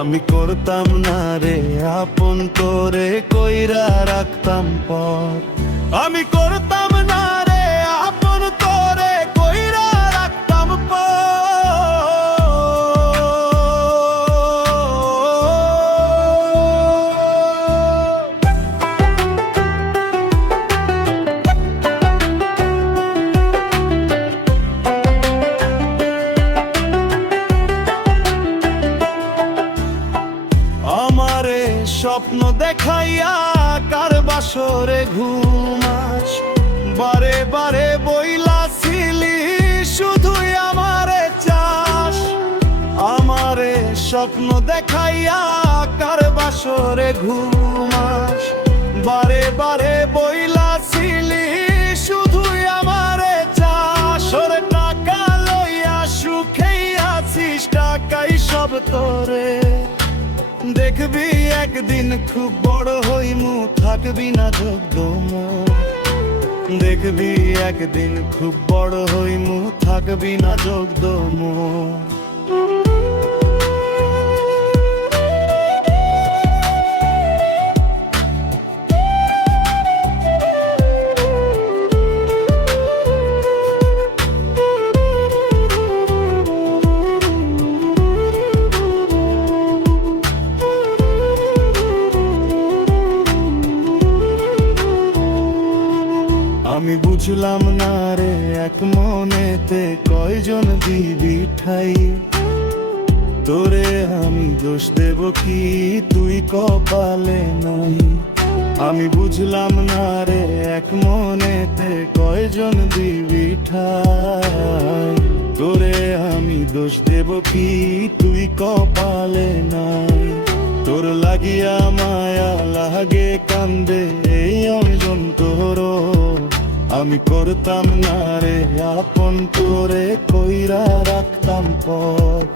আমি করতাম না রে আপন তোরে কইরা রাখতাম পথ। আমি করতাম না রে আপন তোরে কইরা রাখতাম পথ। আমারে স্বপ্ন দেখাইয়া কার বাসরে ঘুমাস, বারে বারে বইলাছিলি শুধুই আমারে চাস। আমারে স্বপ্ন দেখাইয়া কার বাসরে ঘুমাস, বারে বারে বইলাছিলি শুধুই আমারে চাস। ওরে টাকা লইয়া সুখেই আছিস, টাকাই সব তোরে। দেখবি একদিন খুব বড় হইমু, থাকবি না যোগ্য মোর। দেখবি একদিন খুব বড় হইমু, থাকবি না যোগ্য মোর। আমি বুঝলাম না রে এক মনেতে কয়জন দিবি ঠাই। তোরে আমি দোষ দেব কি, তুই কপালে নাই। আমি বুঝলাম না রে এক মনেতে কয়জন দিবি ঠাই। তোরে আমি দোষ দেব কি, তুই কপালে নাই। তোর লাগিয়া মায়া লাগে কান্দে এই অঞ্জন তোর। আমি করতাম না রে আপন তোরে কইরা রাখতাম পথ।